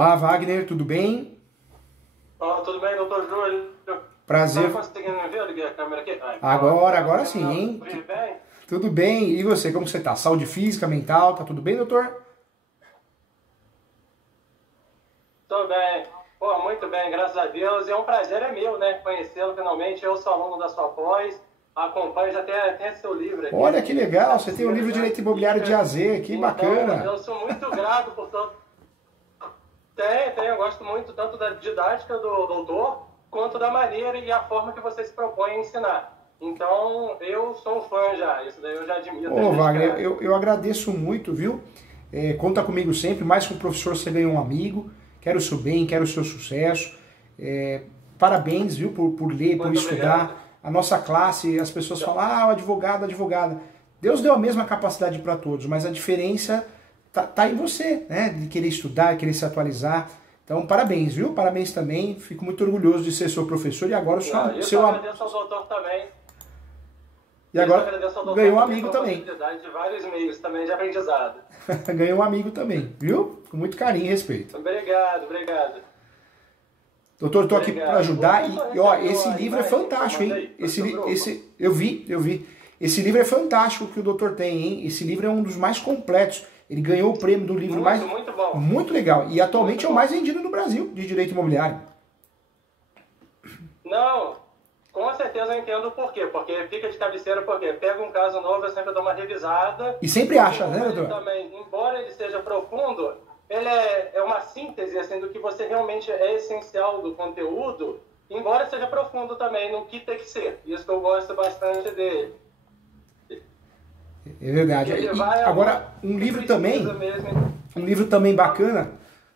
Olá, Wagner, tudo bem? Tudo bem, doutor Júlio? Prazer. Tá conseguindo me ver? Liguei a câmera aqui. Agora sim, hein? Tudo bem? Tudo bem. E você, como você tá? Saúde física, mental, tá tudo bem, doutor? Tô bem. Pô, muito bem, graças a Deus. E é um prazer é meu, né? Conhecê-lo finalmente. Eu sou aluno da sua pós. Acompanho, já tem seu livro aqui. Olha que legal, você tem o livro de Direito Imobiliário de AZ, que Então, bacana. eu sou muito grato por todo... Eu gosto muito tanto da didática do doutor, quanto da maneira e a forma que você se propõe a ensinar. Então, eu sou um fã já, isso daí eu já admiro. Ô, Wagner, eu agradeço muito, viu? Conta comigo sempre, mais que um professor você ganhou um amigo, quero o seu bem, quero o seu sucesso. Parabéns, viu, por ler, por estudar. Obrigado. A nossa classe, as pessoas falam, o advogado, advogada. Deus deu a mesma capacidade para todos, mas a diferença tá em você, né? De querer estudar, querer se atualizar. Então, parabéns, viu? Parabéns também. Fico muito orgulhoso de ser seu professor e agora Eu seu agradeço ao doutor também. E agora ganhou um amigo também. De vários meios também de aprendizado. Ganhou um amigo também, viu? Com muito carinho e respeito. Obrigado. Doutor, estou aqui para ajudar e ó, esse livro é fantástico, hein? Eu vi. Esse livro é fantástico que o doutor tem, hein? Esse livro é um dos mais completos. Ele ganhou o prêmio do livro mais... Muito bom. Muito legal. E atualmente é o mais vendido no Brasil de direito imobiliário. Não, com certeza eu entendo o porquê. Porque fica de cabeceira, porque pega um caso novo, eu sempre dou uma revisada. E sempre acha, né, doutor? Também, embora ele seja profundo, ele é uma síntese assim, do que você realmente é essencial do conteúdo, embora seja profundo também no que tem que ser. Isso que eu gosto bastante dele. É verdade. Agora, um livro também bacana,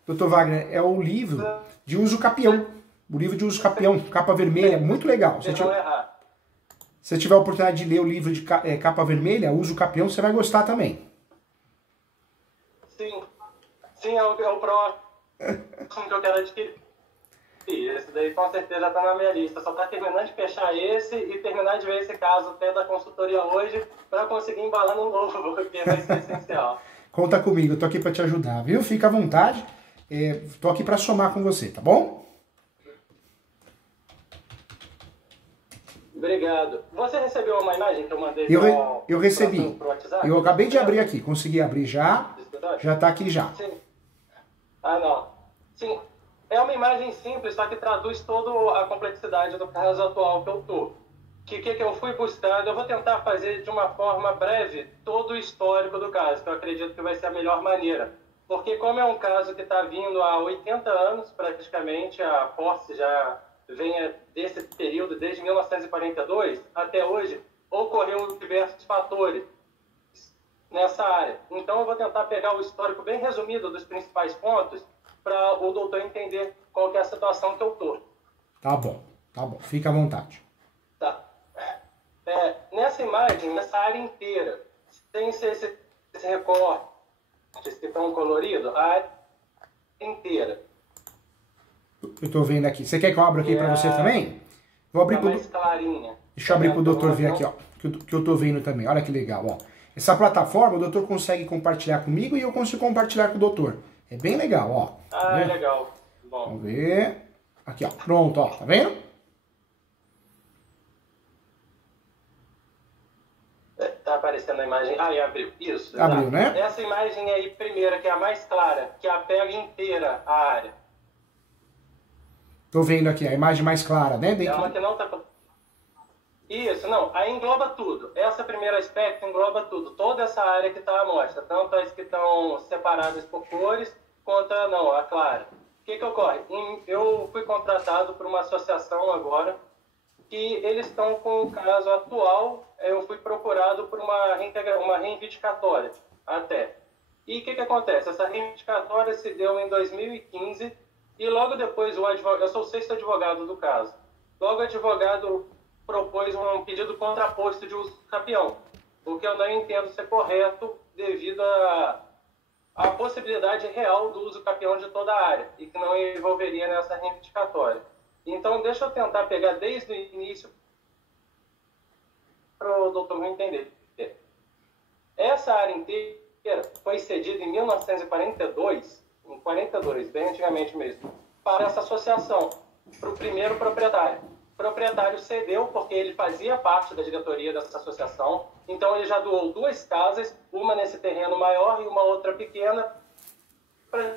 doutor Wagner, é o livro de uso capião. O livro de uso capião, capa vermelha, muito legal. Se você tiver a oportunidade de ler o livro de capa vermelha, uso capião, você vai gostar também. Sim, é o próximo que eu quero adquirir. Esse daí com certeza já está na minha lista. Só está terminando de fechar esse e terminar de ver esse caso até da consultoria hoje para conseguir embalar no novo, porque vai ser essencial. Conta comigo, eu tô aqui para te ajudar, viu? Fica à vontade. Tô aqui para somar com você, tá bom? Obrigado. Você recebeu uma imagem que eu mandei eu recebi. Pro WhatsApp? Eu acabei de abrir aqui, consegui abrir já. Já tá aqui já. Sim. Não. Sim. É uma imagem simples, só que traduz toda a complexidade do caso atual que eu tô. Que eu fui buscando, eu vou tentar fazer de uma forma breve todo o histórico do caso, que eu acredito que vai ser a melhor maneira. Porque como é um caso que está vindo há 80 anos, praticamente, a Force já vem desse período, desde 1942 até hoje, ocorreu diversos fatores nessa área. Então eu vou tentar pegar o histórico bem resumido dos principais pontos para o doutor entender qual que é a situação que eu tô. Tá bom. Fica à vontade. Tá. Nessa imagem, nessa área inteira, tem esse recorte, esse tom colorido, a área inteira. Eu tô vendo aqui. Você quer que eu abra aqui para você também? Vou abrir mais clarinha. Deixa eu abrir para o doutor ver aqui, ó. Que eu tô vendo também. Olha que legal, ó. Essa plataforma o doutor consegue compartilhar comigo e eu consigo compartilhar com o doutor. É bem legal, ó. É legal. Bom. Vamos ver. Aqui, ó. Pronto, ó. Tá vendo? Tá aparecendo a imagem. Abriu. Isso. Abriu, né? Essa imagem aí, primeira, que é a mais clara, que pega inteira a área. Tô vendo aqui a imagem mais clara, né? Ela que não tá... Isso, não. Aí engloba tudo. Essa primeiro aspecto engloba tudo. Toda essa área que está à mostra. Tanto as que estão separadas por cores, quanto a clara. O que ocorre? Eu fui contratado por uma associação agora, que eles estão com o caso atual. Eu fui procurado por uma reivindicatória até. E o que acontece? Essa reivindicatória se deu em 2015 e logo depois o advogado... Eu sou o sexto advogado do caso. Logo o advogado propôs um pedido contraposto de uso capião, o que eu não entendo ser correto devido à possibilidade real do uso capião de toda a área e que não envolveria nessa reivindicatória. Então, deixa eu tentar pegar desde o início para o doutor entender. Essa área inteira foi cedida em 1942 em 42, bem antigamente mesmo, para essa associação, para o primeiro proprietário. O proprietário cedeu porque ele fazia parte da diretoria dessa associação, então ele já doou 2 casas, uma nesse terreno maior e uma outra pequena, para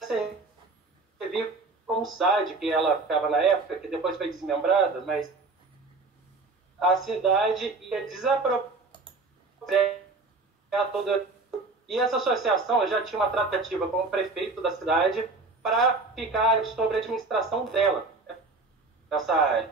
servir como SAD, que ela ficava na época, que depois foi desmembrada, mas a cidade ia desapropriar toda. E essa associação já tinha uma tratativa com o prefeito da cidade para ficar sobre a administração dela, essa área,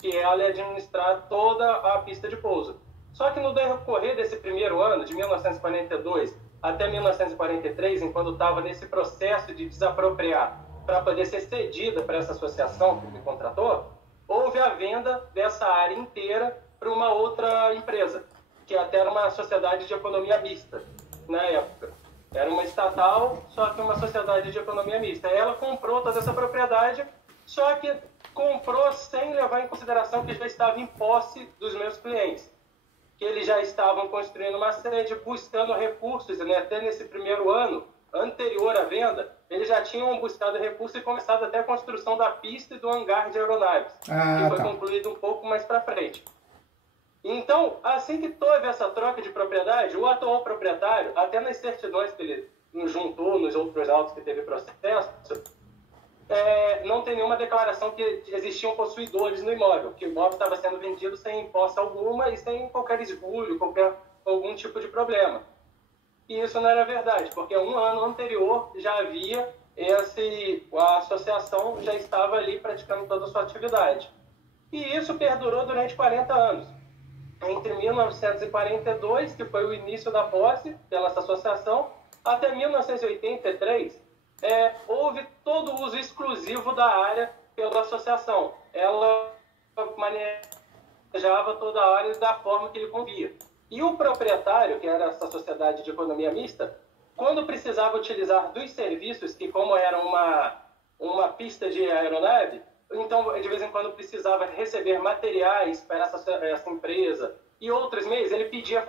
que ela ia administrar toda a pista de pouso. Só que no decorrer desse primeiro ano, de 1942 até 1943, enquanto estava nesse processo de desapropriar para poder ser cedida para essa associação que me contratou, houve a venda dessa área inteira para uma outra empresa, que até era uma sociedade de economia mista na época. Era uma estatal, só que uma sociedade de economia mista. Ela comprou toda essa propriedade, só que comprou sem levar em consideração que já estava em posse dos meus clientes, que eles já estavam construindo uma sede, buscando recursos, né? Até nesse primeiro ano, anterior à venda, eles já tinham buscado recursos e começado até a construção da pista e do hangar de aeronaves, que foi concluído um pouco mais para frente. Então, assim que teve essa troca de propriedade, o atual proprietário, até nas certidões que ele nos juntou, nos outros autos que teve processo, não tem nenhuma declaração que existiam possuidores no imóvel, que o imóvel estava sendo vendido sem posse alguma e sem qualquer esbulho, algum tipo de problema. E isso não era verdade, porque um ano anterior já havia a associação já estava ali praticando toda a sua atividade. E isso perdurou durante 40 anos. Entre 1942, que foi o início da posse pela associação, até 1983, houve todo o uso exclusivo da área pela associação. Ela manejava toda a área da forma que ele convia. E o proprietário, que era essa sociedade de economia mista, quando precisava utilizar dos serviços, que como era uma pista de aeronave, então de vez em quando precisava receber materiais para essa empresa e outros meios, ele pedia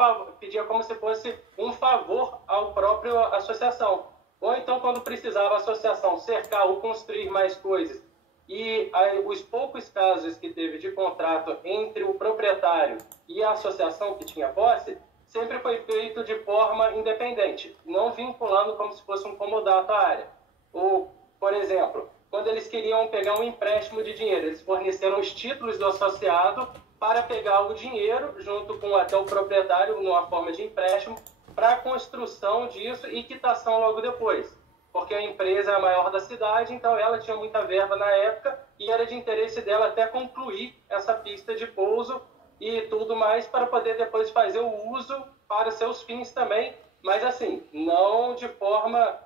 como se fosse um favor ao próprio associação. Ou então, quando precisava a associação cercar ou construir mais coisas, e os poucos casos que teve de contrato entre o proprietário e a associação que tinha posse, sempre foi feito de forma independente, não vinculando como se fosse um comodato à área. Ou, por exemplo, quando eles queriam pegar um empréstimo de dinheiro, eles forneceram os títulos do associado para pegar o dinheiro, junto com até o proprietário, numa forma de empréstimo, para a construção disso e quitação logo depois. Porque a empresa é a maior da cidade, então ela tinha muita verba na época e era de interesse dela até concluir essa pista de pouso e tudo mais para poder depois fazer o uso para seus fins também, mas assim, não de forma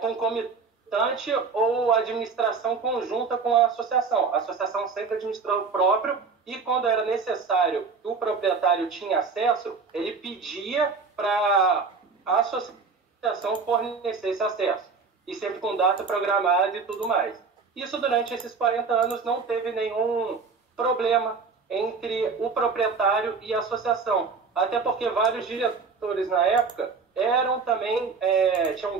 concomitante ou administração conjunta com a associação. A associação sempre administrou o próprio e quando era necessário que o proprietário tinha acesso, ele pedia para a associação fornecer esse acesso. E sempre com data programada e tudo mais. Isso durante esses 40 anos não teve nenhum problema entre o proprietário e a associação. Até porque vários diretores na época eram também, tinham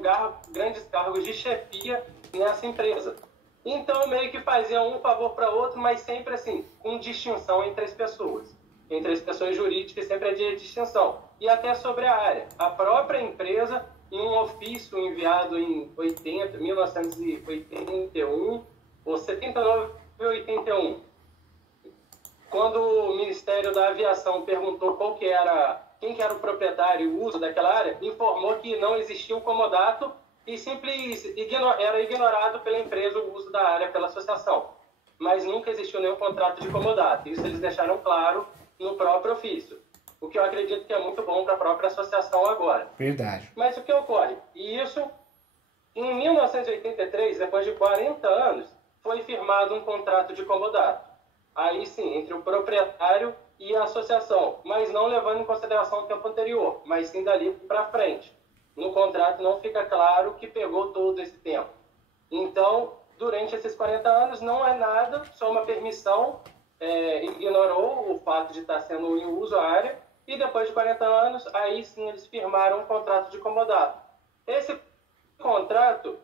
grandes cargos de chefia nessa empresa. Então meio que faziam um favor para outro, mas sempre assim, com distinção entre as pessoas. Entre as pessoas jurídicas sempre havia distinção. E até sobre a área. A própria empresa, em um ofício enviado em 1981, ou 79 e 81, quando o Ministério da Aviação perguntou quem que era o proprietário e o uso daquela área, informou que não existia o comodato e era ignorado pela empresa o uso da área pela associação. Mas nunca existiu nenhum contrato de comodato. Isso eles deixaram claro no próprio ofício. O que eu acredito que é muito bom para a própria associação agora. Verdade. Mas o que ocorre? E isso, em 1983, depois de 40 anos, foi firmado um contrato de comodato. Aí sim, entre o proprietário e a associação, mas não levando em consideração o tempo anterior, mas sim dali para frente. No contrato não fica claro que pegou todo esse tempo. Então, durante esses 40 anos, não é nada, só uma permissão, ignorou o fato de estar sendo em uso a área, e depois de 40 anos, aí sim eles firmaram um contrato de comodato. Esse contrato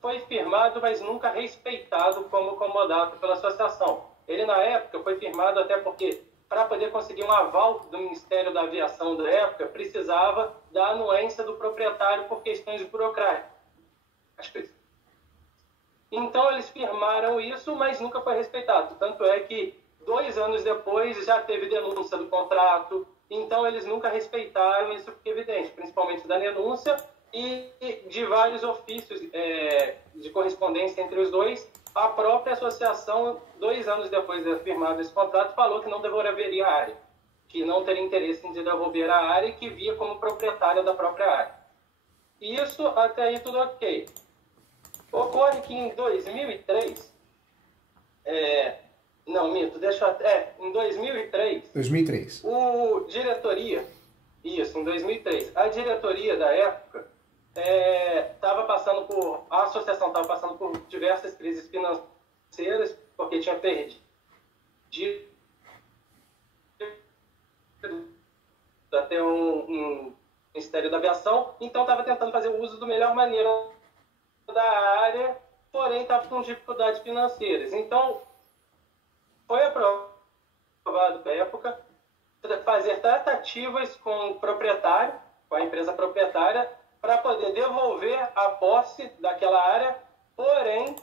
foi firmado, mas nunca respeitado como comodato pela associação. Ele, na época, foi firmado até porque, para poder conseguir um aval do Ministério da Aviação da época, precisava da anuência do proprietário por questões burocráticas. Então, eles firmaram isso, mas nunca foi respeitado. Tanto é que, 2 anos depois, já teve denúncia do contrato. Então, eles nunca respeitaram, isso fica evidente, principalmente da denúncia e de vários ofícios de correspondência entre os dois. A própria associação, 2 anos depois de firmado esse contrato, falou que não devolveria a área, que não teria interesse em devolver a área e que via como proprietária da própria área. Isso, até aí, tudo ok. Ocorre que em 2003... Não, minto, em 2003... 2003. Em 2003. A diretoria da época a associação estava passando por diversas crises financeiras, porque tinha perdido até um Ministério da Aviação, então estava tentando fazer o uso da melhor maneira da área, porém estava com dificuldades financeiras. Então, foi aprovado na época fazer tratativas com o proprietário, com a empresa proprietária, para poder devolver a posse daquela área, porém,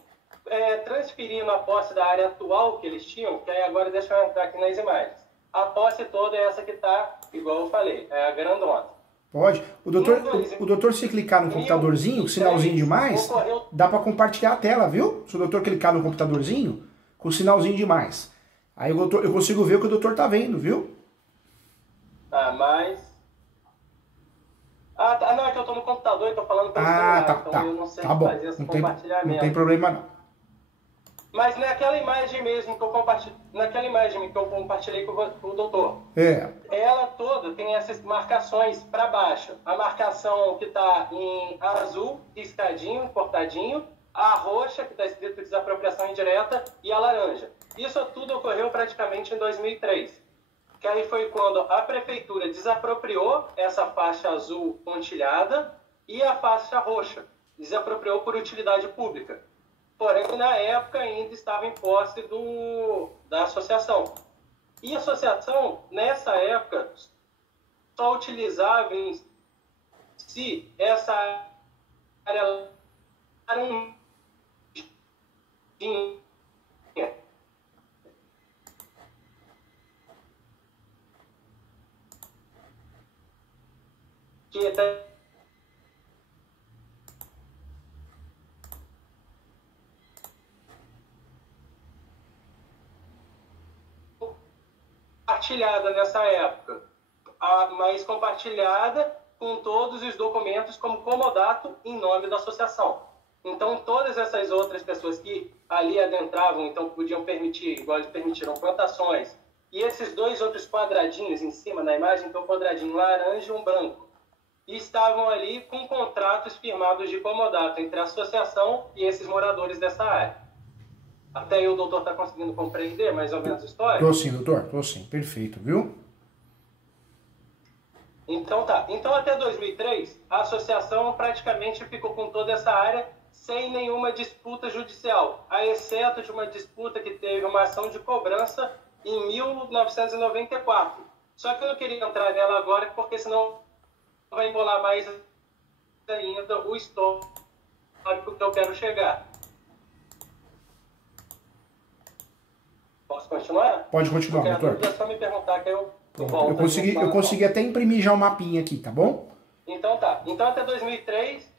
transferindo a posse da área atual que eles tinham, que aí agora deixa eu entrar aqui nas imagens. A posse toda é essa que está, igual eu falei, é a grandona. Pode. O doutor, se clicar no computadorzinho, sinalzinho de mais, dá para compartilhar a tela, viu? Se o doutor clicar no computadorzinho, com sinalzinho de mais. Aí eu consigo ver o que o doutor tá vendo, viu? Não, é que eu tô no computador e tô falando pelo celular, então eu não sei fazer esse compartilhamento. Não tem problema não. Mas naquela imagem mesmo que eu compartilhei com o doutor. Ela toda tem essas marcações para baixo. A marcação que está em azul, riscadinho, cortadinho, a roxa, que está escrito desapropriação indireta, e a laranja. Isso tudo ocorreu praticamente em 2003. Que aí foi quando a prefeitura desapropriou essa faixa azul pontilhada e a faixa roxa. Desapropriou por utilidade pública. Porém, na época, ainda estava em posse da associação. E a associação, nessa época, só utilizava em si essa área que até compartilhada nessa época, mas compartilhada com todos os documentos como comodato em nome da associação. Então, todas essas outras pessoas que ali adentravam, então podiam permitir, igual eles permitiram plantações, e esses 2 outros quadradinhos em cima na imagem, então um quadradinho laranja e um branco, e estavam ali com contratos firmados de comodato entre a associação e esses moradores dessa área. Até aí o doutor está conseguindo compreender mais ou menos a história? Tô sim, doutor. Tô sim. Perfeito, viu? Então tá. Então até 2003, a associação praticamente ficou com toda essa área sem nenhuma disputa judicial, a exceto de uma disputa que teve uma ação de cobrança em 1994. Só que eu não queria entrar nela agora, porque senão vai embolar mais ainda o histórico que eu quero chegar. Posso continuar? Pode continuar, doutor. É só me perguntar que eu eu consegui até imprimir já o mapinha aqui, tá bom? Então tá. Então até 2003...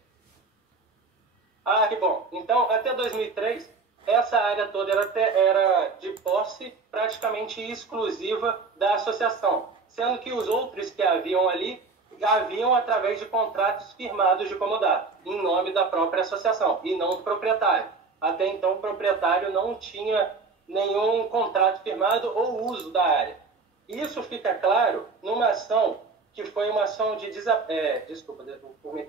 que bom. Então até 2003, essa área toda era de posse praticamente exclusiva da associação, sendo que os outros que haviam ali haviam através de contratos firmados de comodato, em nome da própria associação, e não do proprietário. Até então o proprietário não tinha nenhum contrato firmado ou uso da área. Isso fica claro numa ação que foi uma ação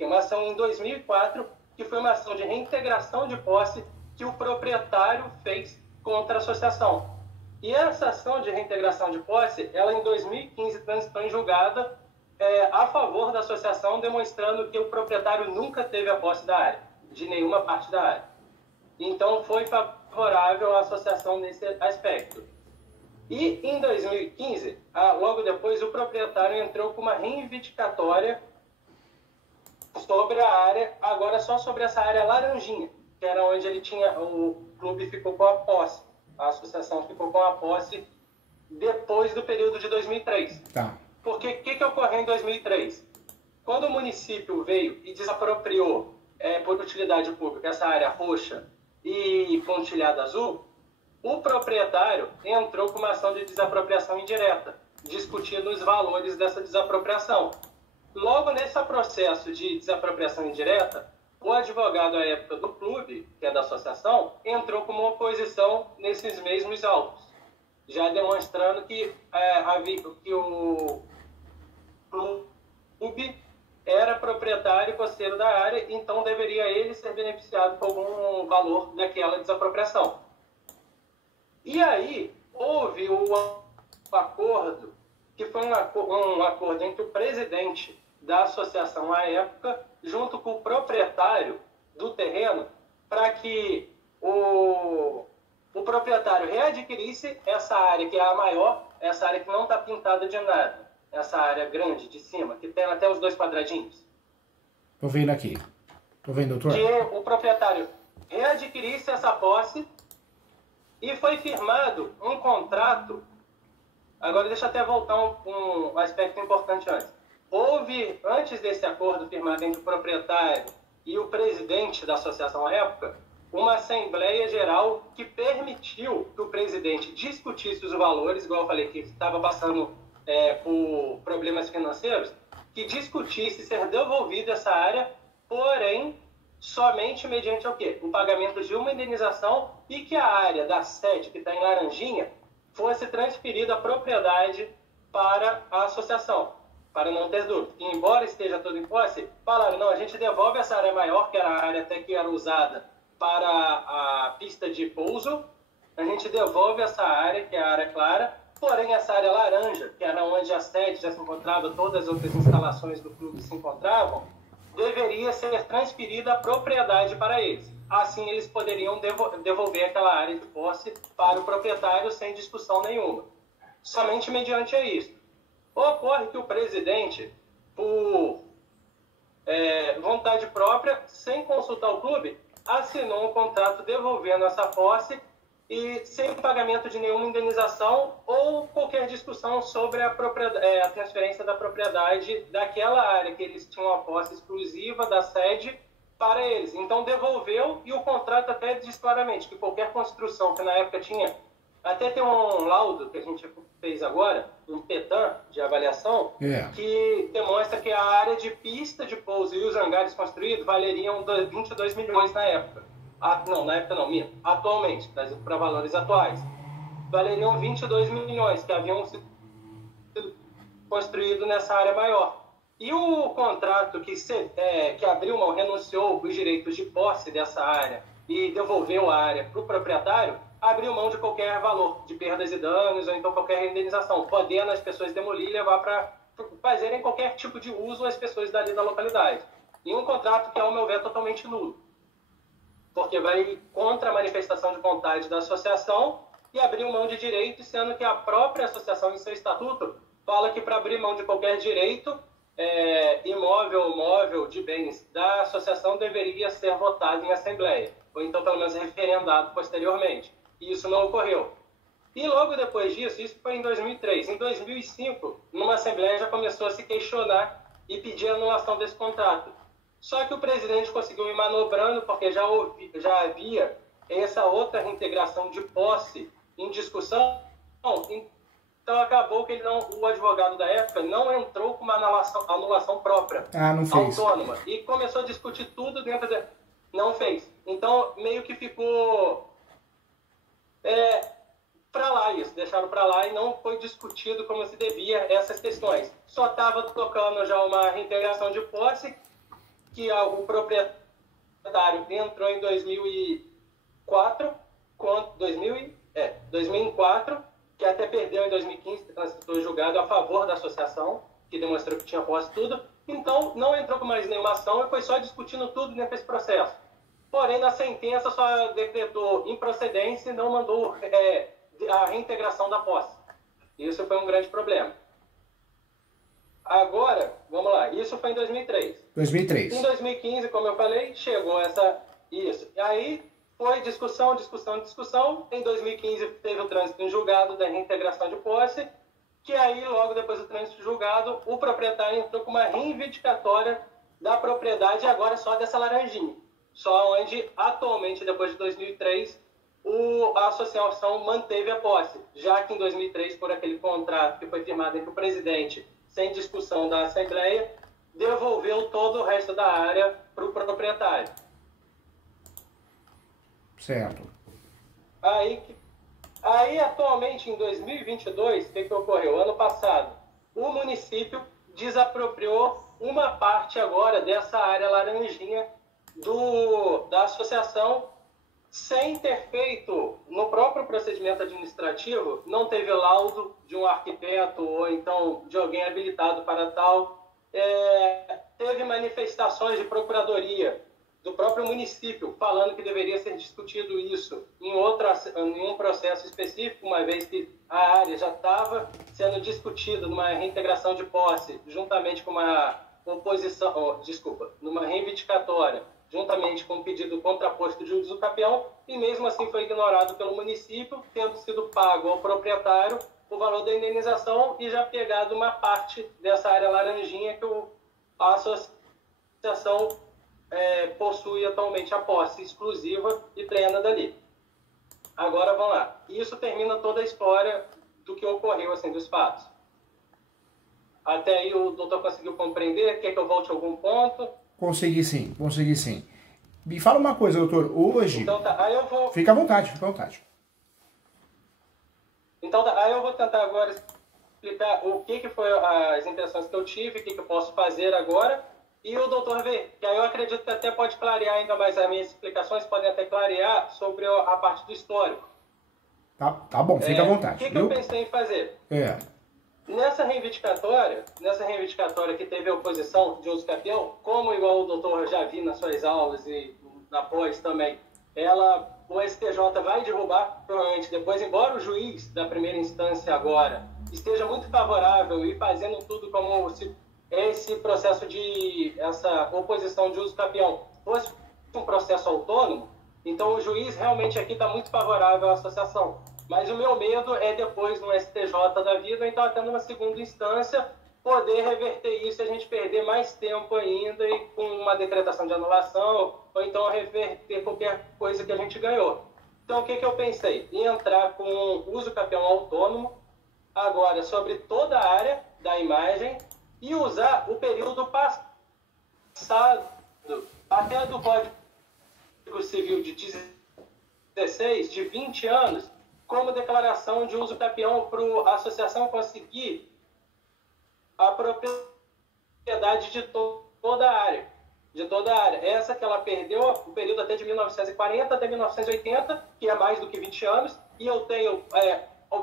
uma ação em 2004, que foi uma ação de reintegração de posse que o proprietário fez contra a associação. E essa ação de reintegração de posse, ela em 2015 transitou em julgada a favor da associação, demonstrando que o proprietário nunca teve a posse da área, de nenhuma parte da área. Então, foi favorável à associação nesse aspecto. E, em 2015, logo depois, o proprietário entrou com uma reivindicatória sobre a área, agora só sobre essa área laranjinha, que era onde ele tinha, o clube ficou com a posse, a associação ficou com a posse depois do período de 2003. Tá. Porque o que ocorreu em 2003? Quando o município veio e desapropriou por utilidade pública essa área roxa e pontilhada azul, o proprietário entrou com uma ação de desapropriação indireta, discutindo os valores dessa desapropriação. Logo nesse processo de desapropriação indireta, o advogado à época do clube, que é da associação, entrou com uma oposição nesses mesmos autos, já demonstrando que o clube era proprietário e posseiro da área, então deveria ele ser beneficiado por algum valor daquela desapropriação. E aí houve o acordo, que foi um acordo entre o presidente da associação à época, junto com o proprietário do terreno, para que o proprietário readquirisse essa área que é a maior, essa área que não está pintada de nada, essa área grande de cima, que tem até os 2 quadradinhos. Tô vendo aqui. Tô vendo, doutor? Que o proprietário readquirisse essa posse e foi firmado um contrato. Agora deixa eu até voltar um aspecto importante antes. Houve, antes desse acordo firmado entre o proprietário e o presidente da associação à época, uma assembleia geral que permitiu que o presidente discutisse os valores, igual eu falei que estava passando por problemas financeiros, que discutisse ser devolvida essa área, porém, somente mediante o quê? O pagamento de uma indenização e que a área da sede, que está em Laranjinha, fosse transferida a propriedade para a associação, para não ter dúvida. E, embora esteja tudo em posse, falaram, não, a gente devolve essa área maior, que era a área até que era usada para a pista de pouso, a gente devolve essa área, que é a área clara, porém essa área laranja, que era onde a sede já se encontrava, todas as outras instalações do clube se encontravam, deveria ser transferida a propriedade para eles. Assim eles poderiam devolver aquela área de posse para o proprietário sem discussão nenhuma. Somente mediante isso. Ocorre que o presidente, por vontade própria, sem consultar o clube, assinou um contrato devolvendo essa posse e sem pagamento de nenhuma indenização ou qualquer discussão sobre a transferência da propriedade daquela área que eles tinham a posse exclusiva da sede para eles. Então devolveu, e o contrato até diz claramente que qualquer construção que na época tinha, até tem um laudo que a gente fez agora, um PETAM de avaliação, que demonstra que a área de pista de pouso e os hangares construídos valeriam 22 milhões na época. Não, na época não, atualmente, para valores atuais. Valeriam 22 milhões que haviam sido construídos nessa área maior. E o contrato que a Brilmão renunciou os direitos de posse dessa área e devolveu a área para o proprietário, abriu mão de qualquer valor de perdas e danos ou então qualquer indenização, podendo as pessoas demolir e levar para fazerem qualquer tipo de uso às pessoas dali da localidade. E um contrato que, ao meu ver, é totalmente nulo, porque vai contra a manifestação de vontade da associação e abriu mão de direitos, sendo que a própria associação, em seu estatuto, fala que para abrir mão de qualquer direito, imóvel ou móvel de bens da associação deveria ser votado em assembleia, ou então pelo menos referendado posteriormente. E isso não ocorreu. E logo depois disso, isso foi em 2003. Em 2005, numa assembleia já começou a se questionar e pedir a anulação desse contrato. Só que o presidente conseguiu ir manobrando, porque já havia essa outra reintegração de posse em discussão. Então acabou que o advogado da época não entrou com uma anulação própria, não fez. Autônoma. E começou a discutir tudo dentro de... Não fez. Então meio que ficou para lá isso, deixaram para lá e não foi discutido como se devia essas questões. Só estava tocando já uma reintegração de posse, que o proprietário entrou em 2004, 2004, que até perdeu em 2015, transitou julgado a favor da associação, que demonstrou que tinha posse tudo. Então, não entrou com mais nenhuma ação e foi só discutindo tudo dentro desse processo. Porém, na sentença só decretou improcedência e não mandou a reintegração da posse. Isso foi um grande problema. Agora, vamos lá, isso foi em 2003. 2003. Em 2015, como eu falei, chegou isso. E aí foi discussão. Em 2015 teve o trânsito em julgado da reintegração de posse, que aí, logo depois do trânsito julgado, o proprietário entrou com uma reivindicatória da propriedade, agora só dessa laranjinha. Só onde, atualmente, depois de 2003, a associação manteve a posse, já que em 2003, por aquele contrato que foi firmado entre o presidente, sem discussão da Assembleia, devolveu todo o resto da área para o proprietário. Certo. Aí, atualmente, em 2022, o que ocorreu? Ano passado, o município desapropriou uma parte agora dessa área laranjinha da associação, sem ter feito, no próprio procedimento administrativo, não teve laudo de um arquiteto ou então de alguém habilitado para tal. Teve manifestações de procuradoria do próprio município falando que deveria ser discutido isso em um processo específico, uma vez que a área já estava sendo discutida numa reintegração de posse, juntamente com uma numa reivindicatória, juntamente com um pedido contraposto de uso capião, e mesmo assim foi ignorado pelo município, tendo sido pago ao proprietário o valor da indenização e já pegado uma parte dessa área laranjinha que a associação possui atualmente a posse exclusiva e plena dali. Agora, vamos lá. Isso termina toda a história do que ocorreu, assim, dos fatos. Até aí o doutor conseguiu compreender? Quer que eu volte a algum ponto? Consegui sim. Me fala uma coisa, doutor. Hoje... Então tá, aí eu vou... Fica à vontade. Então tá, aí eu vou tentar agora explicar o que foi as intenções que eu tive, o que eu posso fazer agora, e o doutor vê, que aí eu acredito que até pode clarear ainda mais as minhas explicações, podem até clarear sobre a parte do histórico. Tá bom, fica à vontade. O que eu pensei em fazer? Nessa reivindicatória que teve a oposição de uso capião, como igual o doutor já vi nas suas aulas e na pós também, o STJ vai derrubar, provavelmente depois, embora o juiz da primeira instância agora esteja muito favorável e fazendo tudo como se esse processo essa oposição de uso capião fosse um processo autônomo, então o juiz realmente aqui está muito favorável à associação. Mas o meu medo é depois no STJ da vida, então até numa segunda instância, poder reverter isso e a gente perder mais tempo ainda e com uma decretação de anulação, ou então reverter qualquer coisa que a gente ganhou. Então o que eu pensei? Em entrar com uso capião autônomo, agora sobre toda a área da imagem, e usar o período passado, até do Código Civil de 16, de 20 anos, como declaração de uso capião para a associação conseguir a propriedade de toda a área. Essa que ela perdeu o período até de 1940 até 1980, que é mais do que 20 anos, e eu tenho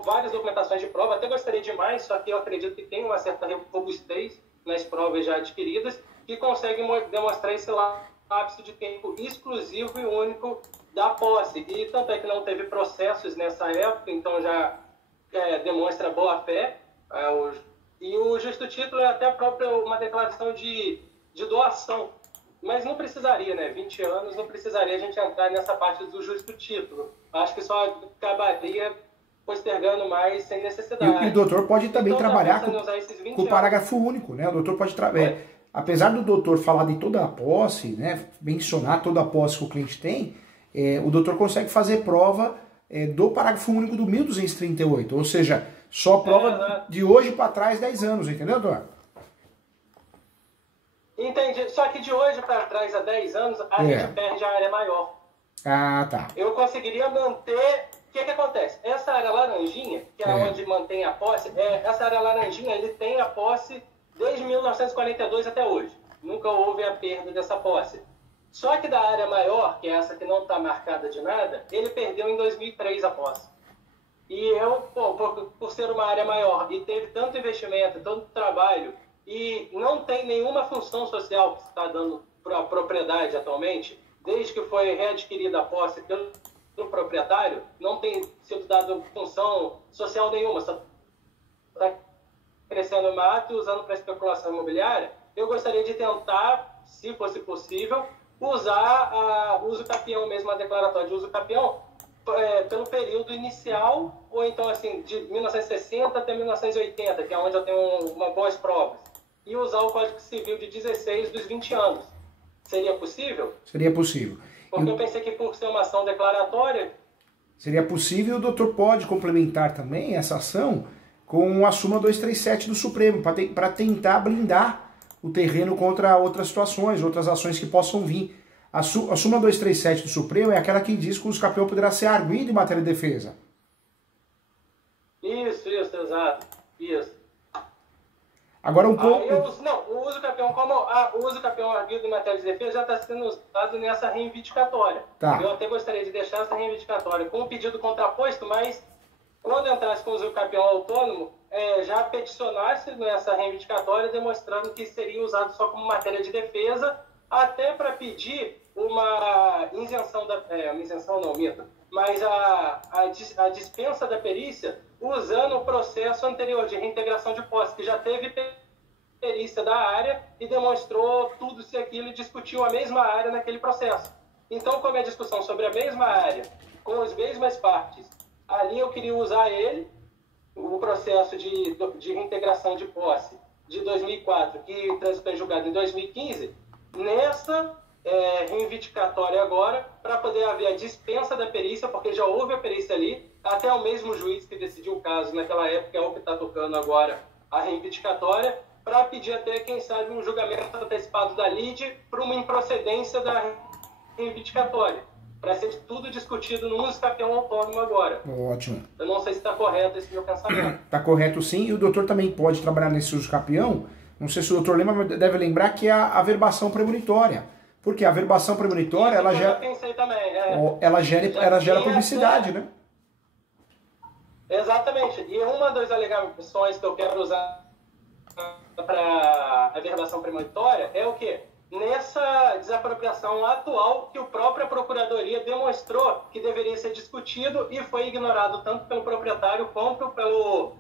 várias documentações de prova, até gostaria de mais, só que eu acredito que tem uma certa robustez nas provas já adquiridas, que conseguem demonstrar esse lapso de tempo exclusivo e único da posse. E tanto é que não teve processos nessa época, então já demonstra boa-fé. E o justo título é até uma declaração de doação. Mas não precisaria, né? 20 anos, não precisaria a gente entrar nessa parte do justo título. Acho que só acabaria postergando mais sem necessidade. E o doutor pode também trabalhar com o parágrafo único, né? O doutor pode apesar do doutor falar de toda a posse, né? Mencionar toda a posse que o cliente tem, o doutor consegue fazer prova do parágrafo único do 1238, ou seja, só prova de hoje para trás 10 anos, entendeu, doutor? Entendi. Só que de hoje para trás, há 10 anos, a gente perde a área maior. Ah, tá. Eu conseguiria manter... O que acontece? Essa área laranjinha, que é onde mantém a posse, essa área laranjinha, ele tem a posse desde 1942 até hoje. Nunca houve a perda dessa posse. Só que da área maior, que é essa que não está marcada de nada, ele perdeu em 2003 a posse. E eu, por ser uma área maior e teve tanto investimento, tanto trabalho e não tem nenhuma função social que está dando para a propriedade atualmente, desde que foi readquirida a posse pelo proprietário, não tem sido dado função social nenhuma, só está crescendo mato e usando para especulação imobiliária. Eu gostaria de tentar, se fosse possível, usar uso capião mesmo, a declaratória de uso capião, pelo período inicial, ou então assim, de 1960 até 1980, que é onde eu tenho boas provas, e usar o Código Civil de 16 dos 20 anos. Seria possível? Seria possível. Porque eu pensei que por ser uma ação declaratória... Seria possível, o doutor pode complementar também essa ação com a súmula 237 do Supremo, para tentar blindar o terreno contra outras situações, outras ações que possam vir. A súmula 237 do Supremo é aquela que diz que o uso capião poderá ser arguido em matéria de defesa. Isso, exato. Isso. Agora um pouco... o uso capião, o uso capião arguido em matéria de defesa já está sendo usado nessa reivindicatória. Tá. Eu até gostaria de deixar essa reivindicatória com o pedido contraposto, mas quando entrasse com o uso capião autônomo, já peticionasse nessa reivindicatória demonstrando que seria usado só como matéria de defesa, até para pedir uma isenção isenção não, mito, mas a dispensa da perícia usando o processo anterior de reintegração de posse, que já teve perícia da área e demonstrou tudo isso e aquilo e discutiu a mesma área naquele processo. Então, como é discussão sobre a mesma área, com as mesmas partes, ali eu queria usar o processo de reintegração de posse de 2004, que transitou em julgado em 2015, nessa reivindicatória agora, para poder haver a dispensa da perícia, porque já houve a perícia ali, até o mesmo juiz que decidiu o caso naquela época é o que está tocando agora a reivindicatória, para pedir até, quem sabe, um julgamento antecipado da lide para uma improcedência da reivindicatória, para ser tudo discutido no uso capião autônomo agora. Ótimo. Eu não sei se está correto esse meu pensamento. Está correto sim, e o doutor também pode trabalhar nesse uso capião. Não sei se o doutor lembra, mas deve lembrar que é a averbação premonitória. Porque a averbação premonitória, ela gera... Eu pensei também, ela gera publicidade, né? Exatamente. E uma das alegações que eu quero usar para a averbação premonitória é o quê? Nessa desapropriação atual que a própria Procuradoria demonstrou que deveria ser discutido e foi ignorado tanto pelo proprietário quanto pelo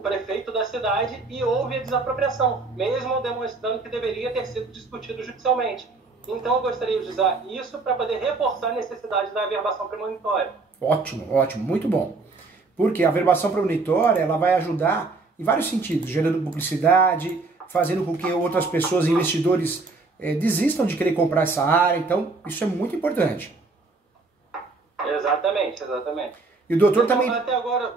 prefeito da cidade, e houve a desapropriação, mesmo demonstrando que deveria ter sido discutido judicialmente. Então eu gostaria de usar isso para poder reforçar a necessidade da averbação premonitória. Ótimo, ótimo, muito bom. Porque a averbação premonitória, ela vai ajudar em vários sentidos, gerando publicidade, fazendo com que outras pessoas, investidores, desistam de querer comprar essa área. Então, isso é muito importante. Exatamente. E o doutor então, também... Até agora,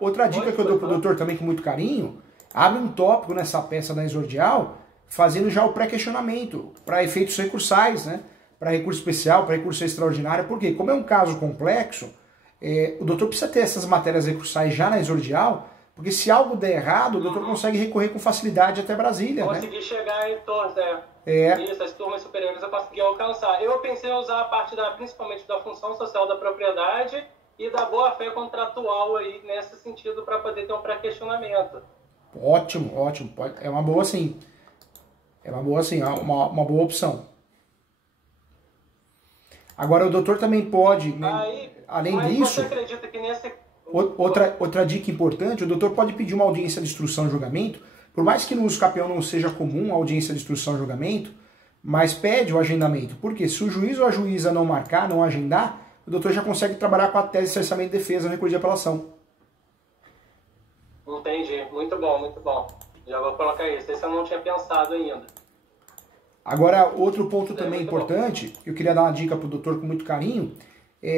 outra dica que eu dou para o doutor também com muito carinho, abre um tópico nessa peça da exordial, fazendo já o pré-questionamento, para efeitos recursais, né? Para recurso especial, para recurso extraordinário. Porque, como é um caso complexo, o doutor precisa ter essas matérias recursais já na exordial, porque se algo der errado, o doutor consegue recorrer com facilidade até Brasília. Conseguir chegar em torno, Isso, as turmas superiores eu consegui alcançar. Eu pensei em usar a parte principalmente da função social da propriedade e da boa-fé contratual aí, nesse sentido, para poder ter um pré-questionamento. Ótimo. É uma boa sim. É uma boa opção. Agora o doutor também pode, né, além disso... Você acredita que nesse... Outra dica importante, o doutor pode pedir uma audiência de instrução e julgamento, por mais que no uso capião não seja comum a audiência de instrução e julgamento, mas pede o agendamento, porque se o juiz ou a juíza não marcar, não agendar, o doutor já consegue trabalhar com a tese de cerceamento de defesa no recurso de apelação. Entendi, muito bom. Já vou colocar isso, esse eu não tinha pensado ainda. Agora, outro ponto também importante, eu queria dar uma dica para o doutor com muito carinho,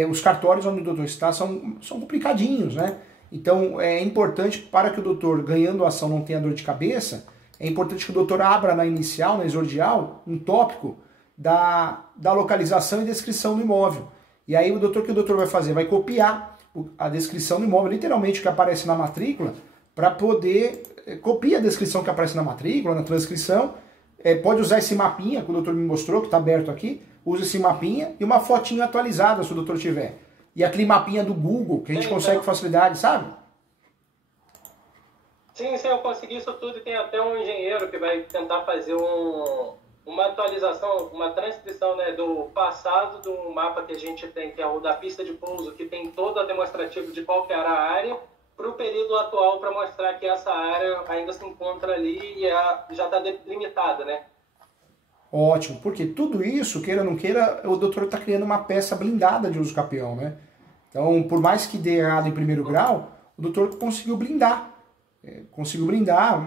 os cartórios onde o doutor está são complicadinhos, né? Então é importante, para que o doutor, ganhando a ação, não tenha dor de cabeça, é importante que o doutor abra na inicial, na exordial, um tópico da localização e descrição do imóvel. E aí o que o doutor vai fazer? Vai copiar a descrição do imóvel, literalmente o que aparece na matrícula, para poder copiar a descrição que aparece na matrícula, na transcrição. Pode usar esse mapinha que o doutor me mostrou, que está aberto aqui. Usa esse mapinha e uma fotinha atualizada, se o doutor tiver. E aquele mapinha do Google, que a gente consegue com facilidade, sabe? Sim, sim, eu consegui isso tudo e tem até um engenheiro que vai tentar fazer uma atualização, uma transcrição, né, do passado do mapa que a gente tem, que é o da pista de pouso, que tem todo a demonstrativo de qual que era a área, para o período atual, para mostrar que essa área ainda se encontra ali e já está delimitada, né? Ótimo, porque tudo isso, queira ou não queira, o doutor está criando uma peça blindada de uso capião, né? Então, por mais que dê errado em primeiro grau, o doutor conseguiu blindar. Conseguiu blindar,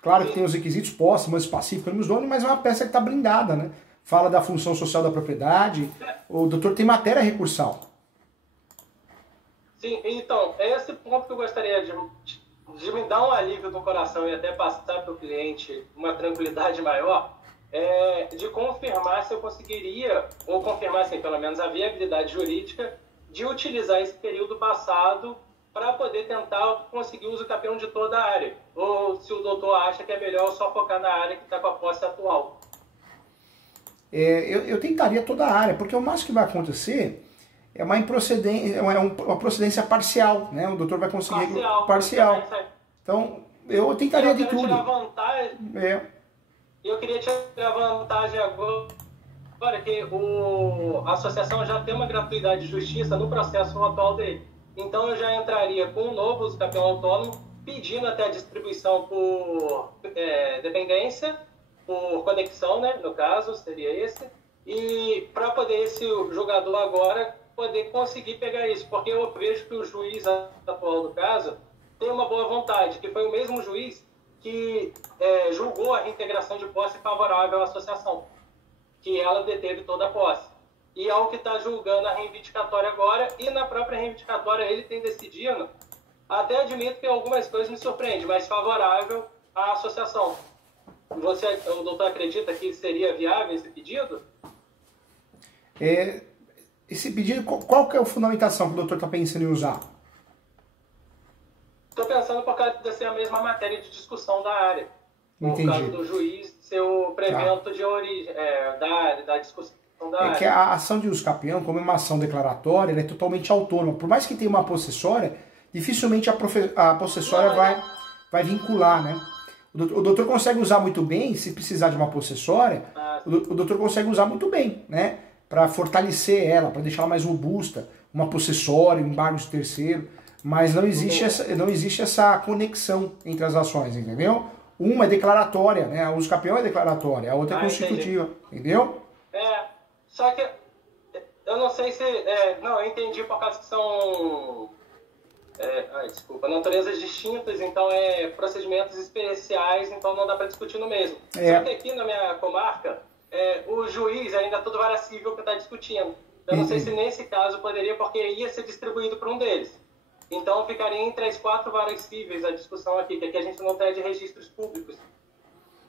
claro que tem os requisitos póstumos, específicos nos donos, mas é uma peça que está blindada, né? Fala da função social da propriedade, o doutor tem matéria recursal. Sim, então, é esse ponto que eu gostaria de me dar um alívio no coração e até passar para o cliente uma tranquilidade maior, de confirmar se eu conseguiria, ou confirmar, assim, pelo menos a viabilidade jurídica de utilizar esse período passado para poder tentar conseguir o uso capião de toda a área. Ou se o doutor acha que é melhor só focar na área que está com a posse atual. Eu tentaria toda a área, porque o máximo que vai acontecer é uma improcedência, uma procedência parcial, né? O doutor vai conseguir parcial. Então, eu tentaria de tudo. Eu queria tirar vantagem agora que a associação já tem uma gratuidade de justiça no processo atual dele. Então eu já entraria com um novo uso capião autônomo, pedindo até a distribuição por dependência, por conexão, né? No caso, seria esse. E para poder esse julgador agora poder conseguir pegar isso, porque eu vejo que o juiz atual do caso tem uma boa vontade, que foi o mesmo juiz que julgou a reintegração de posse favorável à associação, que ela deteve toda a posse. E é o que está julgando a reivindicatória agora, e na própria reivindicatória ele tem decidido, até admito que algumas coisas me surpreendem, mas favorável à associação. O doutor acredita que seria viável esse pedido? Esse pedido, qual que é a fundamentação que o doutor está pensando em usar? Estou pensando por causa de ser a mesma matéria de discussão da área. Entendi. Por causa do juiz ser o prevento de origem da discussão da área. Que a ação de uso capião, como é uma ação declaratória, ela é totalmente autônoma. Por mais que tenha uma possessória, dificilmente a possessória vai vincular, né? O doutor consegue usar muito bem, se precisar de uma possessória, o doutor consegue usar muito bem, né? Para fortalecer ela, para deixar ela mais robusta, uma possessória, um embargo de terceiro, mas não existe essa conexão entre as ações, entendeu? Uma é declaratória, né? O uso capião é declaratória, a outra é constitutiva, entendeu? Só que eu não sei se... não, eu entendi por causa que são... desculpa, naturezas distintas, então procedimentos especiais, então não dá para discutir no mesmo. Só que aqui na minha comarca, o juiz ainda é tudo vara civil que está discutindo. Eu não sei se nesse caso poderia, porque ia ser distribuído para um deles. Então ficaria entre as 4 varas cíveis a discussão aqui, que aqui a gente não tem de registros públicos.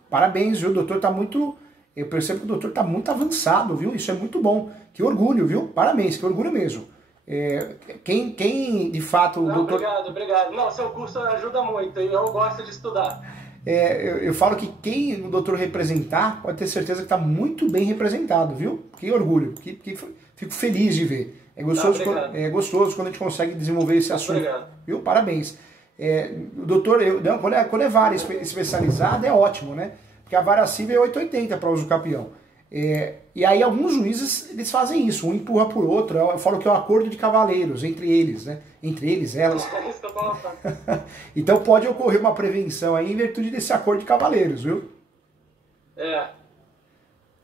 Parabéns, viu? O doutor está muito... Eu percebo que o doutor está muito avançado, viu? Isso é muito bom. Que orgulho, viu? Parabéns, que orgulho mesmo. Quem de fato... Não, doutor... Obrigado. Não, seu curso ajuda muito e eu gosto de estudar. Eu falo que quem o doutor representar pode ter certeza que está muito bem representado, viu? Que orgulho, fico feliz de ver. É gostoso quando a gente consegue desenvolver esse assunto. Obrigado. Viu? Parabéns. O doutor, quando é vara especializada é ótimo, né? Porque a vara civil é 880 para uso capião. E aí alguns juízes eles fazem isso, um empurra por outro. Eu falo que é um acordo de cavaleiros entre eles, né? Entre eles, elas. É isso que eu tô notando. Então pode ocorrer uma prevenção aí em virtude desse acordo de cavaleiros, viu?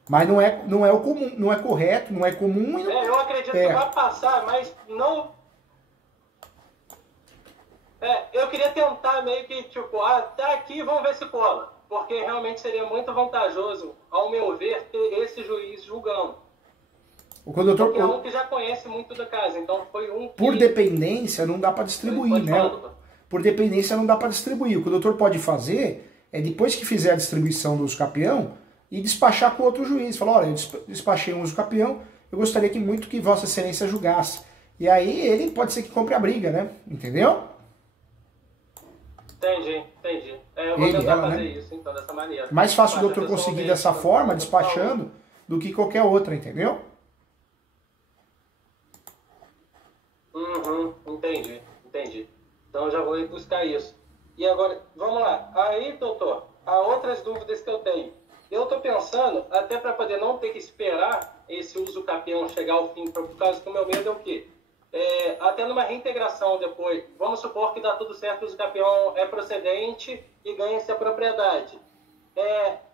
Mas não é o comum, não é correto, não é comum. Eu acredito que vai passar, mas não. Eu queria tentar meio que, tipo, até aqui vamos ver se cola. Porque realmente seria muito vantajoso, ao meu ver, ter esse juiz julgando. Porque é um que já conhece muito da casa, então foi um que... Por dependência não dá para distribuir, né? Por dependência não dá para distribuir. O que o doutor pode fazer é, depois que fizer a distribuição do uso capião, e despachar com outro juiz. Falar, olha, eu despachei um uso capião, eu gostaria que muito que Vossa Excelência julgasse. E aí ele pode ser que compre a briga, né? Entendeu? Entendi. Eu vou tentar fazer isso, então, dessa maneira. Mais fácil o doutor conseguir dessa forma, despachando, do que qualquer outra, entendeu? Entendi. Então eu já vou ir buscar isso. E agora, vamos lá. Aí, doutor, há outras dúvidas que eu tenho. Eu estou pensando, até para poder não ter que esperar esse uso capião chegar ao fim, por causa que o meu medo é o quê? Até numa reintegração depois, vamos supor que dá tudo certo, o uso capião é procedente e ganha-se a propriedade.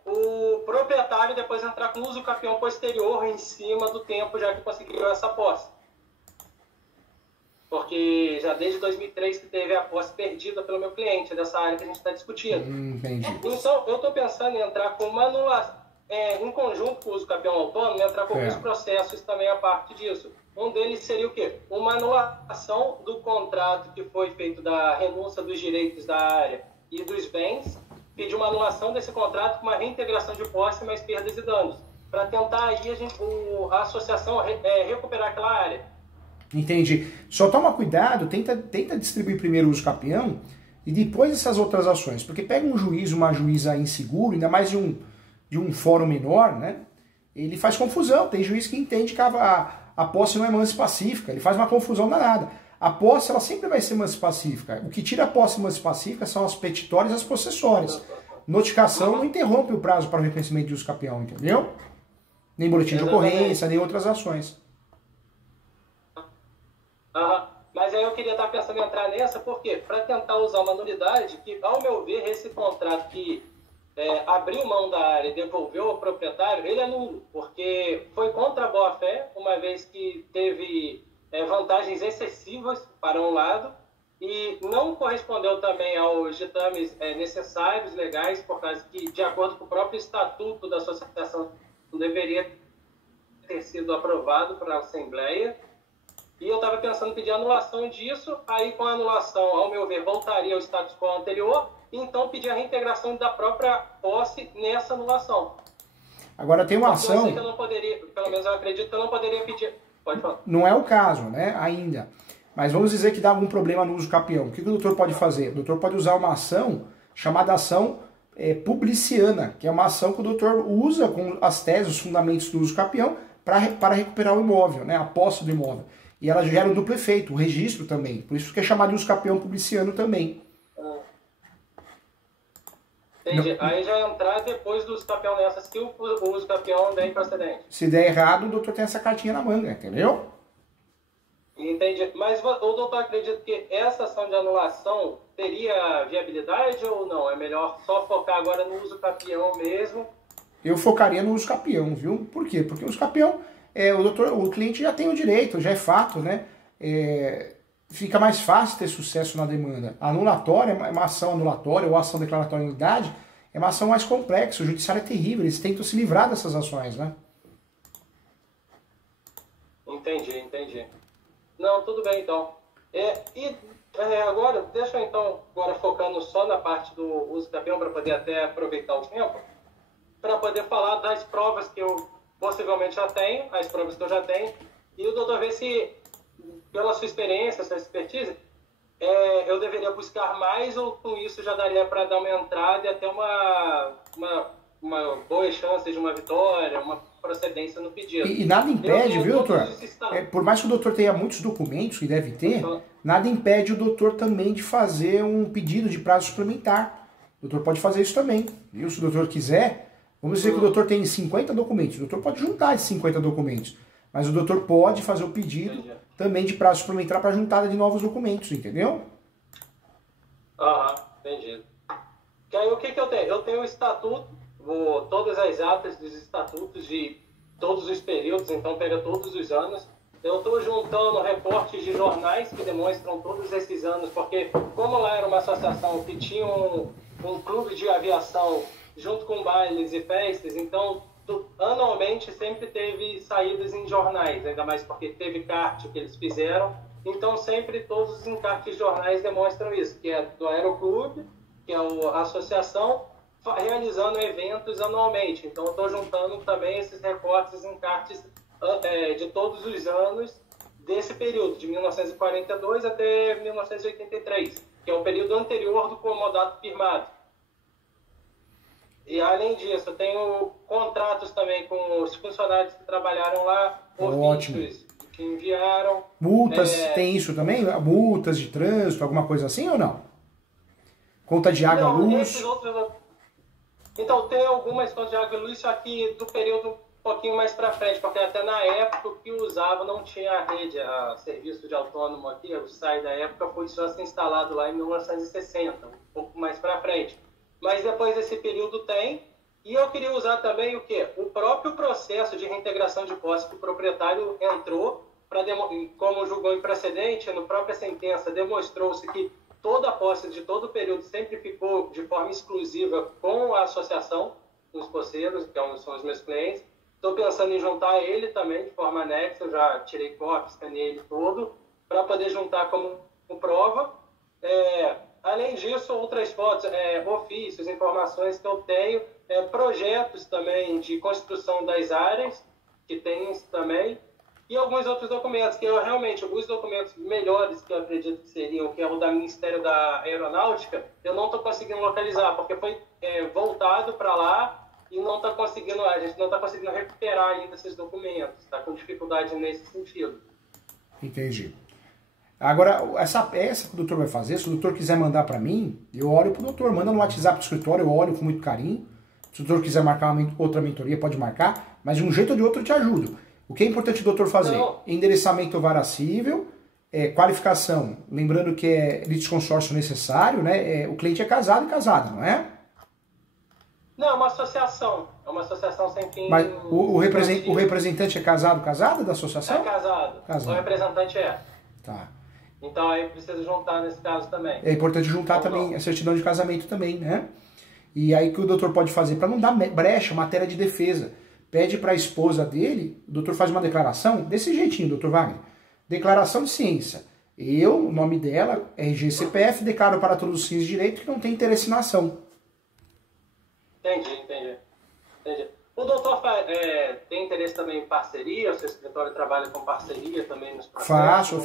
O proprietário depois entrar com uso capião posterior em cima do tempo já que conseguiu essa posse. Porque já desde 2003 que teve a posse perdida pelo meu cliente, dessa área que a gente está discutindo. Entendi. Então, eu estou pensando em entrar com uma anulação, em conjunto com o uso capião autônomo, entrar com alguns processos também a parte disso. Um deles seria o quê? Uma anulação do contrato que foi feito da renúncia dos direitos da área e dos bens, pedir uma anulação desse contrato com uma reintegração de posse, mais perdas e danos, para tentar aí a associação recuperar aquela área. Entendi. Só toma cuidado, tenta distribuir primeiro o uso capião e depois essas outras ações. Porque pega um juiz, uma juíza inseguro, ainda mais de um fórum menor, né? Ele faz confusão. Tem juiz que entende que a posse não é mansa e pacífica. Ele faz uma confusão danada. A posse, ela sempre vai ser mansa e pacífica. O que tira a posse mansa e pacífica são as petitórias e as possessórias. Notificação não interrompe o prazo para o reconhecimento de uso capião, entendeu? Nem boletim de ocorrência, nem outras ações. Mas aí eu queria estar pensando em entrar nessa, por quê? Para tentar usar uma nulidade que, ao meu ver, esse contrato que abriu mão da área e devolveu ao proprietário, ele é nulo, porque foi contra a boa-fé, uma vez que teve vantagens excessivas para um lado e não correspondeu também aos ditames necessários, legais, por causa que, de acordo com o próprio estatuto da associação, deveria ter sido aprovado para a Assembleia. E eu estava pensando em pedir anulação disso, aí com a anulação, ao meu ver, voltaria ao status quo anterior, e então pedir a reintegração da própria posse nessa anulação. Agora tem uma ação... Eu sei que eu não poderia, pelo menos eu acredito que eu não poderia pedir... Pode falar. Não é o caso, né, ainda. Mas vamos dizer que dá algum problema no uso capião. O que o doutor pode fazer? O doutor pode usar uma ação chamada ação publiciana, que é uma ação que o doutor usa com as teses, os fundamentos do uso capião, para recuperar o imóvel, né, a posse do imóvel. E ela gera um duplo efeito, o registro também. Por isso que é chamado de uso capião publiciano também. Entendi. Aí já entrar depois do uso capião nessa, se o uso capião der improcedente. Se der errado, o doutor tem essa cartinha na manga, entendeu? Entendi. Mas o doutor acredita que essa ação de anulação teria viabilidade ou não? É melhor só focar agora no uso capião mesmo? Eu focaria no uso capião, viu? Por quê? Porque o uso capião... o cliente já tem o direito, já é fato, né? Fica mais fácil ter sucesso na demanda. A anulatória é uma ação anulatória ou ação declaratória de nulidade, é uma ação mais complexa, o judiciário é terrível, eles tentam se livrar dessas ações, né? Entendi. Não, tudo bem então. Agora, deixa eu então, agora focando só na parte do uso capião, para poder até aproveitar o tempo, para poder falar das provas que eu possivelmente já tenho, as provas que eu já tenho, e o doutor vê se, pela sua experiência, sua expertise, eu deveria buscar mais ou com isso já daria para dar uma entrada e até uma boa chance de uma vitória, uma procedência no pedido. E nada impede, viu, doutor? Por mais que o doutor tenha muitos documentos, que deve ter, nada impede o doutor também de fazer um pedido de prazo suplementar. O doutor pode fazer isso também, viu? Se o doutor quiser... Vamos dizer que o doutor tem 50 documentos. O doutor pode juntar esses 50 documentos. Mas o doutor pode fazer o pedido também de prazo suplementar para juntada de novos documentos, entendeu? Entendi. Que aí o que eu tenho? Eu tenho o estatuto, todas as atas dos estatutos de todos os períodos, então pega todos os anos. Eu estou juntando reportes de jornais que demonstram todos esses anos, porque como lá era uma associação que tinha um clube de aviação junto com bailes e festas, então anualmente sempre teve saídas em jornais, ainda mais porque teve kart que eles fizeram, então sempre todos os encartes de jornais demonstram isso, que é do Aeroclube, que é a associação, realizando eventos anualmente, então eu estou juntando também esses recortes, encartes de todos os anos desse período, de 1942 até 1983, que é o período anterior do comodato firmado. E além disso, eu tenho contratos também com os funcionários que trabalharam lá, ofícios que enviaram. Multas, tem isso também? Multas de trânsito, alguma coisa assim ou não? Conta de água, Não, luz. Então, tem algumas contas de água e luz, só que do período um pouquinho mais para frente, porque até na época o que usava não tinha a rede, a serviço de autônomo aqui, o SAI da época foi só se instalado lá em 1960, um pouco mais para frente. Mas depois desse período tem, e eu queria usar também o quê? O próprio processo de reintegração de posse que o proprietário entrou, como julgou em precedente, na própria sentença demonstrou-se que toda a posse de todo o período sempre ficou de forma exclusiva com a associação dos posseiros, que são os meus clientes. Estou pensando em juntar ele também de forma anexa, eu já tirei cópia, escaneei ele todo, para poder juntar como prova. Além disso, outras fotos, ofícios, informações que eu tenho, projetos também de construção das áreas, que tem isso também, e alguns outros documentos, que eu realmente, alguns documentos melhores que eu acredito que seriam, que é o da Ministério da Aeronáutica, eu não estou conseguindo localizar, porque foi voltado para lá e não tá conseguindo, a gente não está conseguindo recuperar ainda esses documentos, está com dificuldade nesse sentido. Entendi. Agora, essa peça que o doutor vai fazer, se o doutor quiser mandar para mim, eu olho para o doutor, manda no WhatsApp do escritório, eu olho com muito carinho. Se o doutor quiser marcar outra mentoria, pode marcar, mas de um jeito ou de outro eu te ajudo. O que é importante o doutor fazer? Não. Endereçamento varacível, qualificação, lembrando que é litisconsórcio necessário, né? O cliente é casado e casada, não é? Não, é uma associação. É uma associação sem fim. Mas o representante é casado, casada da associação? É casado. O representante é. Tá. Então aí precisa juntar nesse caso também. É importante juntar também a certidão de casamento também, né? E aí o que o doutor pode fazer? Para não dar brecha, matéria de defesa. Pede para a esposa dele, o doutor faz uma declaração, desse jeitinho, doutor Wagner. Declaração de ciência. Eu, o nome dela, RG CPF, declaro para todos os fins de direito que não tem interesse na ação. Entendi. O doutor tem interesse também em parceria? O seu escritório trabalha com parceria também nos processos?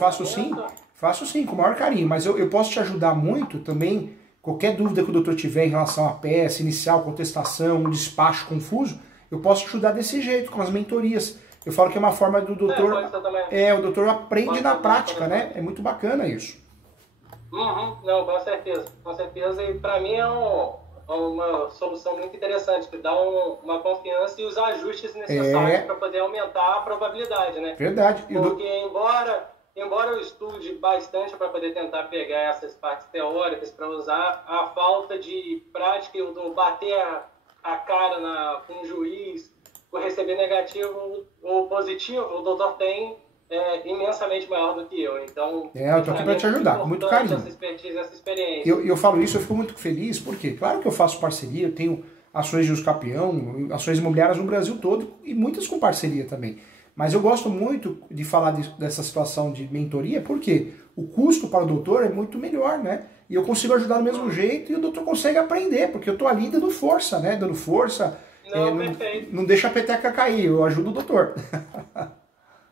Faço sim, com o maior carinho. Mas eu posso te ajudar muito também. Qualquer dúvida que o doutor tiver em relação à peça, inicial, contestação, um despacho confuso, eu posso te ajudar desse jeito, com as mentorias. Eu falo que é uma forma do doutor... o doutor aprende na prática, né? É muito bacana isso. Não, com certeza. E para mim é uma solução muito interessante, que dá uma confiança e os ajustes necessários para poder aumentar a probabilidade, né? Verdade. Porque embora eu estude bastante para poder tentar pegar essas partes teóricas, para usar a falta de prática, do bater a cara com o juiz, por receber negativo ou positivo, o doutor tem imensamente maior do que eu. Então, eu tô aqui para te ajudar, com muito carinho. Essa expertise, essa experiência. Eu falo isso, eu fico muito feliz, porque claro que eu faço parceria, eu tenho ações de uso capião, ações imobiliárias no Brasil todo, e muitas com parceria também. Mas eu gosto muito de falar dessa situação de mentoria, porque o custo para o doutor é muito melhor, né? E eu consigo ajudar do mesmo jeito e o doutor consegue aprender, porque eu estou ali dando força, né? Dando força, não deixa a peteca cair, eu ajudo o doutor.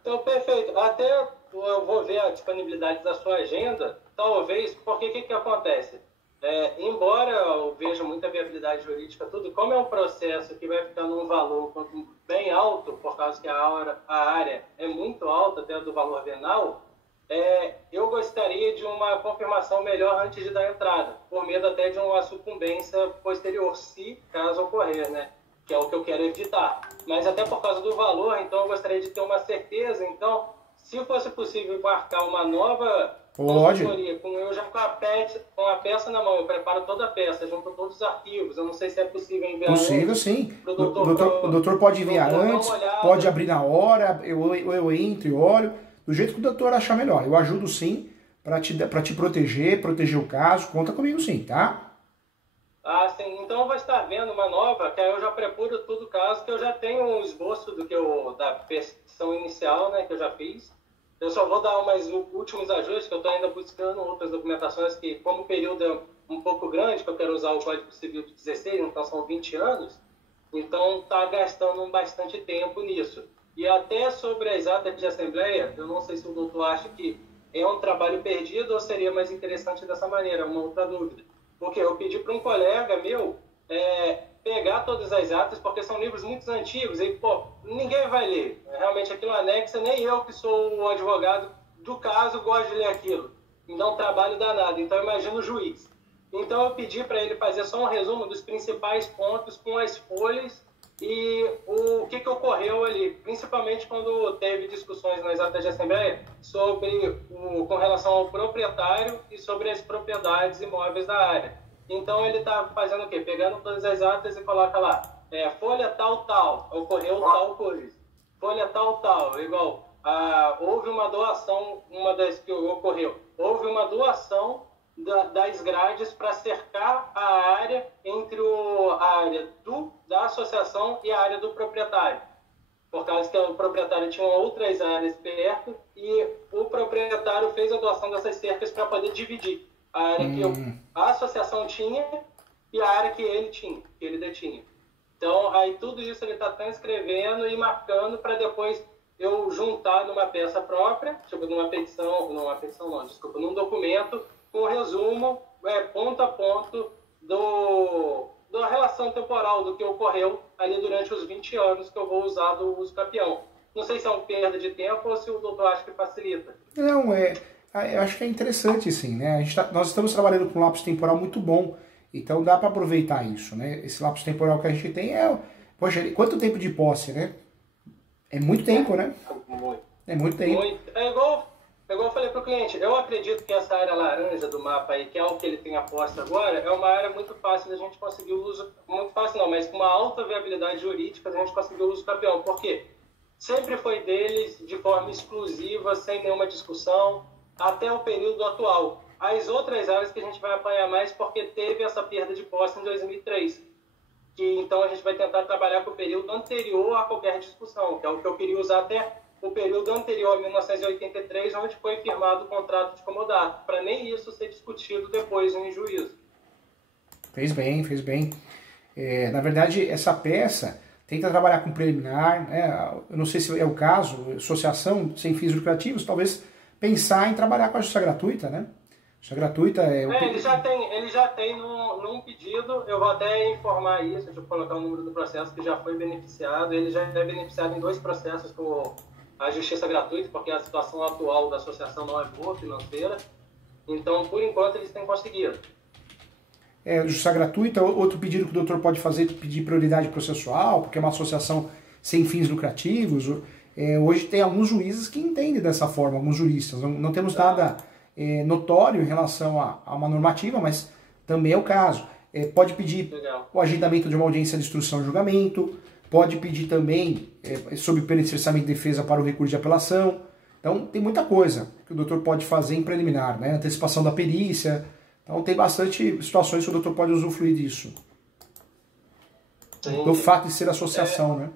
Então, perfeito. Até eu vou ver a disponibilidade da sua agenda, talvez, porque o que acontece? Embora eu veja muita viabilidade jurídica, tudo, como é um processo que vai ficar num valor bem alto, por causa que a área é muito alta, até do valor venal, eu gostaria de uma confirmação melhor antes de dar entrada, por medo até de uma sucumbência posterior, se caso ocorrer, né? Que é o que eu quero evitar. Mas até por causa do valor, então eu gostaria de ter uma certeza. Então, se fosse possível marcar uma nova consultoria, eu já com a peça na mão, eu preparo toda a peça, junto todos os arquivos. Eu não sei se é possível enviar. Possível, sim. O doutor pode enviar antes, pode abrir na hora, eu entro e olho, do jeito que o doutor achar melhor. Eu ajudo sim, para te proteger o caso. Conta comigo sim, tá? Sim. Então eu vou estar vendo uma nova, que aí eu já preparo todo o caso, que eu já tenho um esboço da petição inicial, né, que eu já fiz. Eu só vou dar umas últimos ajustes, que eu estou ainda buscando outras documentações, que como o período é um pouco grande, que eu quero usar o Código Civil de 16, então são 20 anos, então está gastando bastante tempo nisso. E até sobre as atas de assembleia, eu não sei se o doutor acha que é um trabalho perdido ou seria mais interessante dessa maneira, uma outra dúvida. Porque eu pedi para um colega meu pegar todas as atas, porque são livros muito antigos e, ninguém vai ler. Realmente aquilo anexa, nem eu que sou o advogado do caso gosto de ler aquilo. Então, trabalho danado. Então, imagina o juiz. Então eu pedi para ele fazer só um resumo dos principais pontos com as folhas e o que ocorreu ali, principalmente quando teve discussões nas atas de assembleia com relação ao proprietário e sobre as propriedades imóveis da área. Então ele está fazendo o quê? Pegando todas as atas e coloca lá, folha tal, tal, ocorreu tal coisa. Folha tal, tal, igual, houve uma doação, uma das que ocorreu, houve uma doação das grades para cercar a área entre a área da associação e a área do proprietário. Por causa que o proprietário tinha outras áreas perto e o proprietário fez a doação dessas cercas para poder dividir a área que a associação tinha e a área que ele detinha. Então, aí tudo isso ele está transcrevendo e marcando para depois eu juntar numa peça própria, tipo numa petição não, desculpa, num documento, com um resumo, ponto a ponto da relação temporal do que ocorreu ali durante os 20 anos que eu vou usar do uso capião. Não sei se é uma perda de tempo ou se o doutor acha que facilita. Não, eu acho que é interessante, sim, né? Nós estamos trabalhando com um lapso temporal muito bom, então dá para aproveitar isso, né? Esse lapso temporal que a gente tem poxa, quanto tempo de posse, né? É muito tempo, né? É muito tempo. É igual eu falei para o cliente, eu acredito que essa área laranja do mapa aí, que é o que ele tem a posse agora, é uma área muito fácil da gente conseguir o uso, muito fácil não, mas com uma alta viabilidade jurídica a gente conseguiu o uso capião. Por quê? Sempre foi deles de forma exclusiva, sem nenhuma discussão, até o período atual. As outras áreas que a gente vai apanhar mais porque teve essa perda de posse em 2003. Que então a gente vai tentar trabalhar com o período anterior a qualquer discussão, que é o que eu queria usar até o período anterior a 1983, onde foi firmado o contrato de comodato, para nem isso ser discutido depois em juízo. Fez bem. Na verdade, essa peça tenta trabalhar com preliminar, né? Eu não sei se é o caso, associação sem fins lucrativos, talvez pensar em trabalhar com a justiça gratuita, né? Justiça gratuita ele já tem num pedido, eu vou até informar isso, deixa eu colocar o número do processo que já foi beneficiado, ele já é beneficiado em 2 processos por a justiça gratuita, porque a situação atual da associação não é boa financeira, então por enquanto eles têm conseguido. Justiça gratuita, outro pedido que o doutor pode fazer, pedir prioridade processual, porque é uma associação sem fins lucrativos. Hoje tem alguns juízes que entendem dessa forma, alguns juristas. Não temos nada notório em relação a uma normativa, mas também é o caso. Pode pedir o agendamento de uma audiência de instrução e julgamento, pode pedir também sob pena de cessamento de defesa para o recurso de apelação. Então tem muita coisa que o doutor pode fazer em preliminar, né? Antecipação da perícia. Então tem bastante situações que o doutor pode usufruir disso. Sim. Do fato de ser associação, né?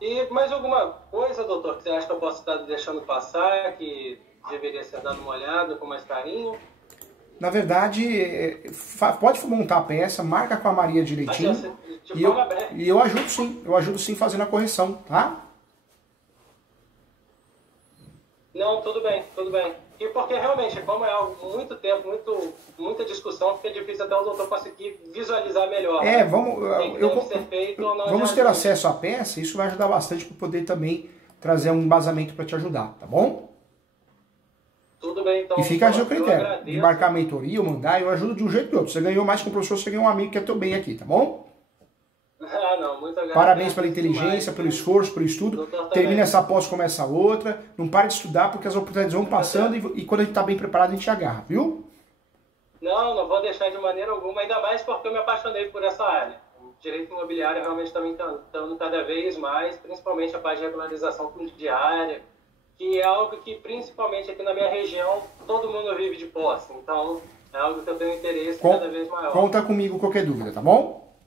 E mais alguma coisa, doutor, que você acha que eu posso estar deixando passar, que deveria ser dado uma olhada com mais carinho? Na verdade, pode montar a peça, marca com a Maria direitinho. E eu ajudo sim fazendo a correção, tá? Não, tudo bem. E porque realmente, como é algo muito tempo, muita discussão, fica difícil até o doutor conseguir visualizar melhor. Vamos ter acesso à peça, isso vai ajudar bastante para poder também trazer um embasamento para te ajudar, tá bom? Tudo bem, então. E fica a seu critério, de marcar a mentoria ou mandar, eu ajudo de um jeito ou de outro. Você ganhou mais com o professor, você ganhou um amigo que é teu bem aqui, tá bom? Muito obrigado. Parabéns pela inteligência, pelo esforço, pelo estudo. Termina essa pós, começa outra. Não pare de estudar, porque as oportunidades vão passando e quando a gente está bem preparado, a gente agarra, viu? Não vou deixar de maneira alguma, ainda mais porque eu me apaixonei por essa área. O direito imobiliário realmente está me encantando cada vez mais, principalmente a parte de regularização fundiária, que é algo que, principalmente aqui na minha região, todo mundo vive de posse. Então, é algo que eu tenho interesse cada vez maior. Conta comigo qualquer dúvida, tá bom?